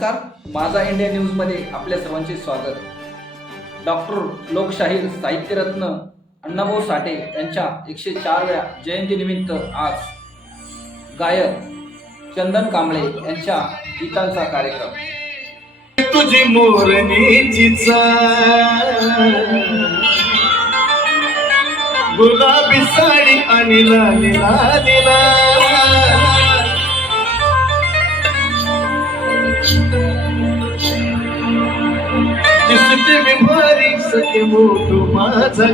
नमस्कार. माझा इंडिया न्यूजमध्ये आपल्या सर्वांचे स्वागत. डॉक्टर लोकशाहीर साहित्यरत्न अण्णाभाऊ साठे यांच्या एकशे चारव्या जयंतीनिमित्त आज गायक चंदन कांबळे यांच्या गीतांचा कार्यक्रम. तुझी गुलाबी साडी आणि लाली लाली लाल. दिसते सखे मोठू माझा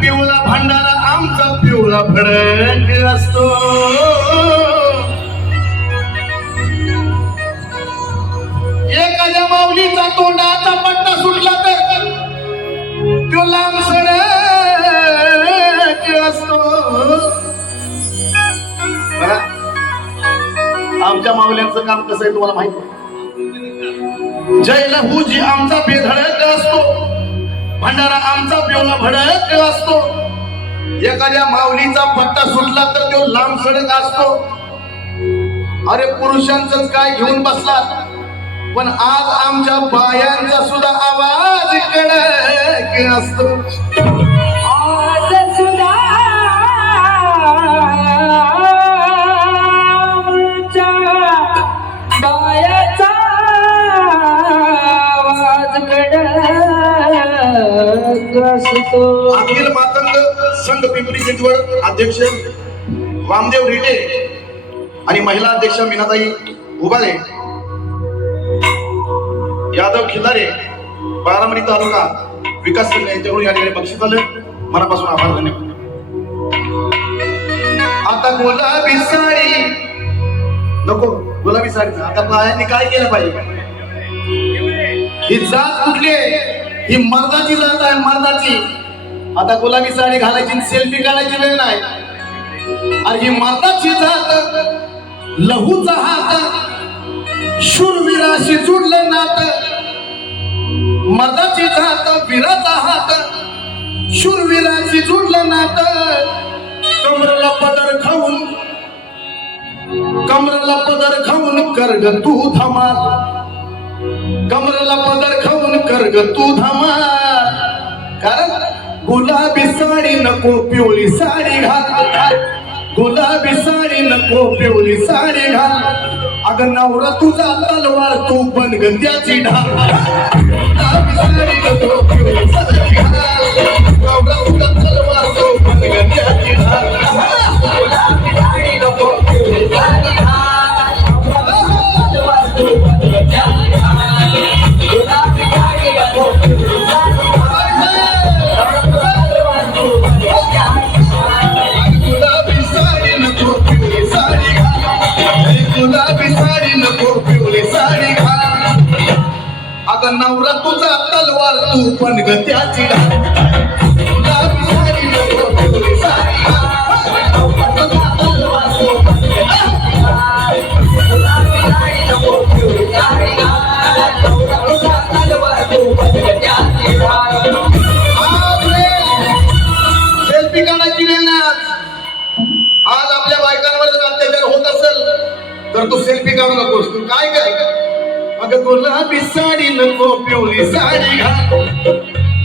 पिवला भांडारा भंडारा आमचा पिवला भडक असतो. एखाद्या माऊलीचा तोंडाचा पट्टा सुटला तर तो लांब सडक असतो. आमच्या माऊल्यांचं काम कसं आहे तुम्हाला माहिती? आहे? जय लहूजी आमचा बेधडक असतो. भंडारा आमचा पिवळा भडक असतो. एखाद्या माऊलीचा पट्टा सुटला तर तो लांब सडक असतो. अरे पुरुषांच काय घेऊन बसला पण आज आमच्या बायांचा सुद्धा आवाज कडक असतो. अखिल मातंग संघ पिंपरी चिंचवड अध्यक्ष वामदेव रिटे आणि महिला अध्यक्ष मीनाताई उबाळे यादव खिल्लारे बारामती तालुका विकास संघ यांच्याकडून या ठिकाणी बक्षीस आलं. मनापासून आभार धन्यवाद. आता गुलाबी साडी. नको गुलाबी साडी आता बायांनी काय केलं पाहिजे? ही जात कुठली ही मर्दाची जात आहे मर्दाची. आता गुलाबी साडी घालायची सेल्फी काढायची वेळ नाही. अरे ही माताची जात लहूचा हात शूरवीराशी जुडलं नात. मर्दाची जात वीराचा हात शूरवीराशी जुडलं नात. कमरला पदर खाऊन कमरला पदर खाऊन करग तू धमाल. कमरला पदर खाऊन करग तू धमाल. कारण गुलाबी साडी नको पिवळी साडी घाल. गुलाबी साडी नको पिवळी साडी घाल. अगं नवरा तुझा तलवार तू पण गंद्याची ढाल. गुलाबी साडी नको पिवळी साडी घाल. नवरा तुझा तलवार तू पण गंद्याची ढाल. आपले सेल्फी काढायची वेळ नाही आज. आज आपल्या बायकांवर जर अत्याचार होत असेल तर तू सेल्फी काढू नकोस. तू काय कर अगं गुलाबी साडी नको पिवळी साडी घाल.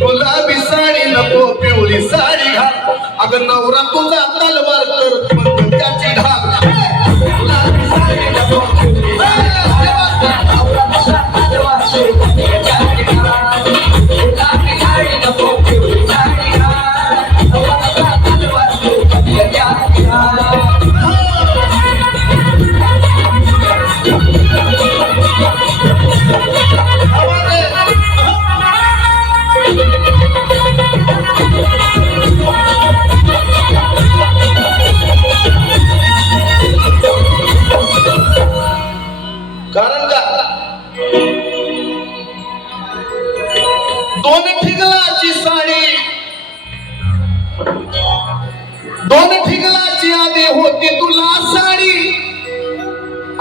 गुलाबी साडी नको पिवळी साडी घाल. अगं नवरा तुझा तलवार तर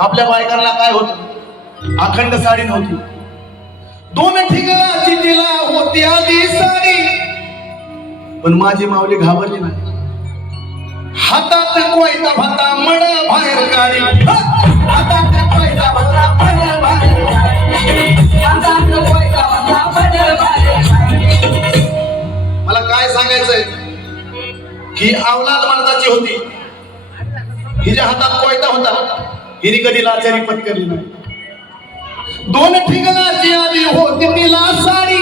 आपल्या बायकांना काय होत? अखंड साडी नव्हती. दोन ठिकाणाची तिला होती आधी साडी. पण माझी माऊली घाबरली नाही. हातात कोयता भाता मड बाहेर काढी. हातात कोयता भाता मड बाहेर मला काय सांगायचंय? की अवलाद मर्दाची होती. हिच्या हातात कोयता होता. हिने कधी लाचारी पत्करली नाही. दोन ठिकाणाची आधी होती तिला साडी.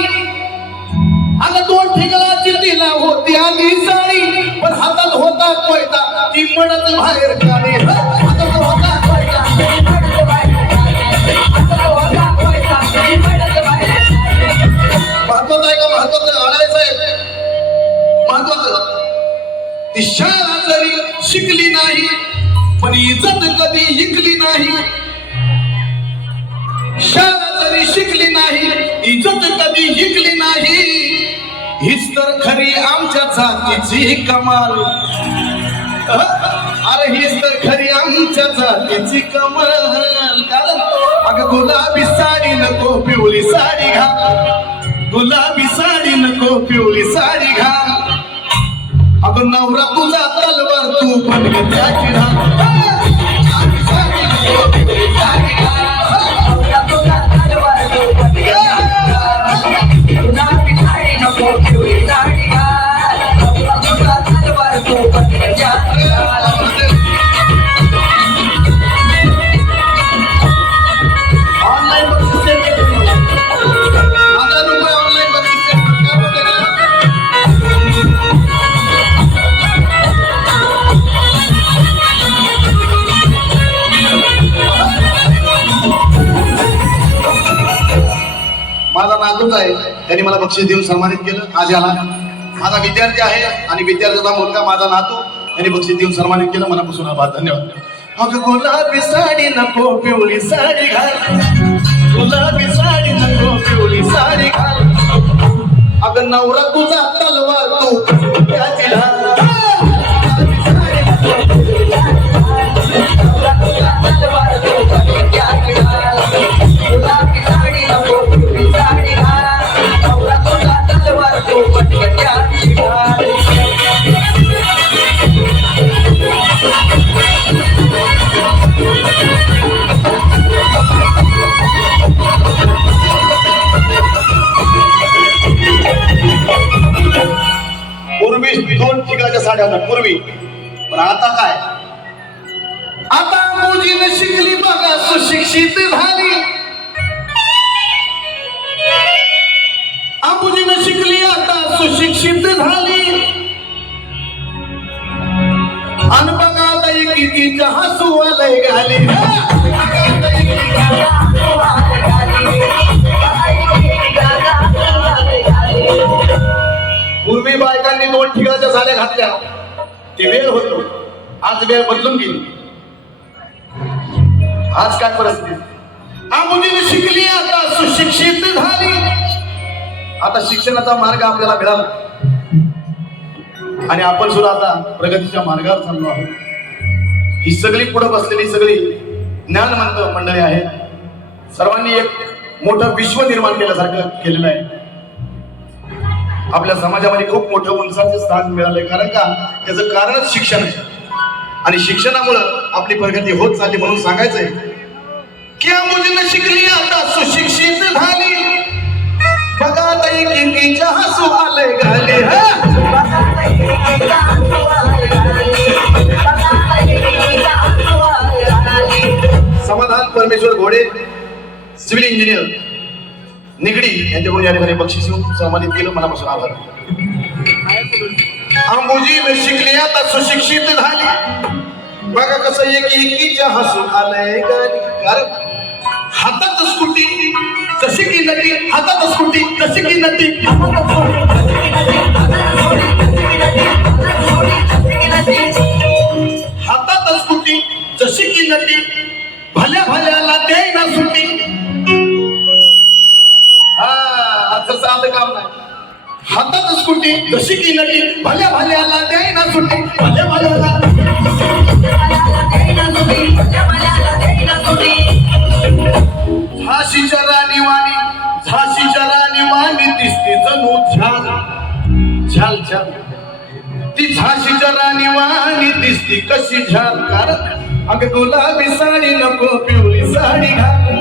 अगं दोन ठिकाणाची तिला होती आधी साडी. पण हातात होता कोयता ती म्हणत बाहेर काढी हातात होता कोयता. महत्वाचं आहे का महत्वाचं? आणाय साहेब महत्वाचं. ती शाळा जरी शिकली नाही पण इज्जत कधी इकली नाही. शाळा जरी शिकली नाही इज्जत कधी इकली नाही. हीच तर खरी आमच्या जातीची कमाल. अरे हीच तर खरी आमच्या जातीची कमाल. कारण अगं गुलाबी साडी नको पिवळी साडी घाल. गुलाबी साडी नको पिवळी साडी घाल. अगं नवरा तुझा तलवार तू पण ग त्याची घाल माझा नातूच आहे. त्यांनी मला बक्षीस देऊन सन्मानित केलं आज याला माझा विद्यार्थी आहे आणि विद्यार्थ्याचा मुलगा माझा नातू. त्यांनी बक्षीस देऊन सन्मानित केलं. मनापासून आभार धन्यवाद. अगं गुलाबी साडी नको पिवळी साडी घाल. गुलाबी साडी नको पिवळी साडी घाल. अगं नवरा तुझा तलवार तू. दोन ठिकाणच्या पूर्वी. पण आता काय? आता मुलीनं शिकली बघा सुशिक्षित झाली. आबुजीनं शिकली आता सुशिक्षित झाली. अन बघा आता एकीच्या हसू आलंय घाली बायकांनी दोन ठिकाणच्या साड्या घातल्या. ती वेळ होतो आज वेळ बदलून गेली आज काय परिस्थिती? आमुदीने शिकली आता सुशिक्षित झाली. आता शिक्षणाचा मार्ग आपल्याला मिळाला. आणि आपण सुद्धा आता प्रगतीच्या मार्गावर चाललो आहोत. ही सगळी पुढे बसलेली सगळी ज्ञानवंत मंडळी आहेत. सर्वांनी एक मोठं विश्व निर्माण केल्यासारखं केलेलं आहे. आपल्या समाजामध्ये खूप मोठं उंचाचं स्थान मिळालंय. कारण का? त्याचं कारणच शिक्षण आहे. आणि शिक्षणामुळं आपली प्रगती होत चालली म्हणून सांगायचंय की मुलीनं शिकली आता सुशिक्षित झाली. बघा आता एकेकीच्या हसू आलंय गाली हा? समाधान परमेश्वर घोडे सिव्हिल इंजिनियर. निगडी यांच्याकडून या ठिकाणी बक्षीस येऊन सन्मानित केलं. मनापासून आभार. अंबुजी शिकली आता सुशिक्षित झाली. बघा कसं एक एकीच्या हसू आलंय कारण हातात स्कूटी जशी की नदी हातात स्कूटी जशी की नदी हातात स्कूटी जशी की नदी भल्या भल्याला देईना सुटी. माझं काम नाही. हातात स्कूटी जशी की नटी भल्या भल्याला द्याय ना सुटी. भल्या भल्याला झाशीच्या राणी वाणी झाशीच्या राणी वाणी दिसते जणू झाल. झाल झाल. ती झाशीच्या राणी वाणी दिसती कशी झाल. कारण अग गुलाबी साडी नको पिवळी साडी घाल.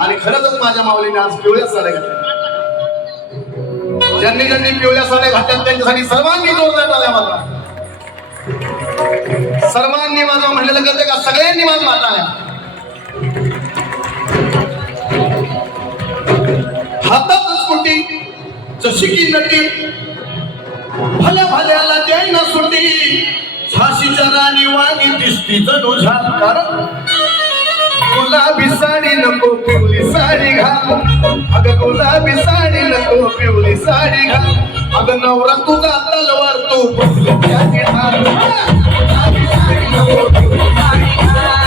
आणि खरंच माझ्या माऊलीने आज पिवळ्या साड्या घातल्या. ज्यांनी ज्यांनी पिवळ्या साड्या घातल्या त्यांच्यासाठी सर्वांनी जोरदार टाळ्या मारला सर्वांनी माझा म्हणलेलं करते का? सगळ्यांनी माझा माता हातात स्फुटी जशी की नटी भल्या भल्याला द्यायला सुटी झाशीच्या राणी वाणी दिसती जणू झाल कारण गुलाबी साडी नको पिवळी साडी घाल. अगं गुलाबी साडी नको पिवळी साडी घाल. अगं नवरा तुझा तलवार तू गुलाबी साडी नको पिवळी साडी घाल.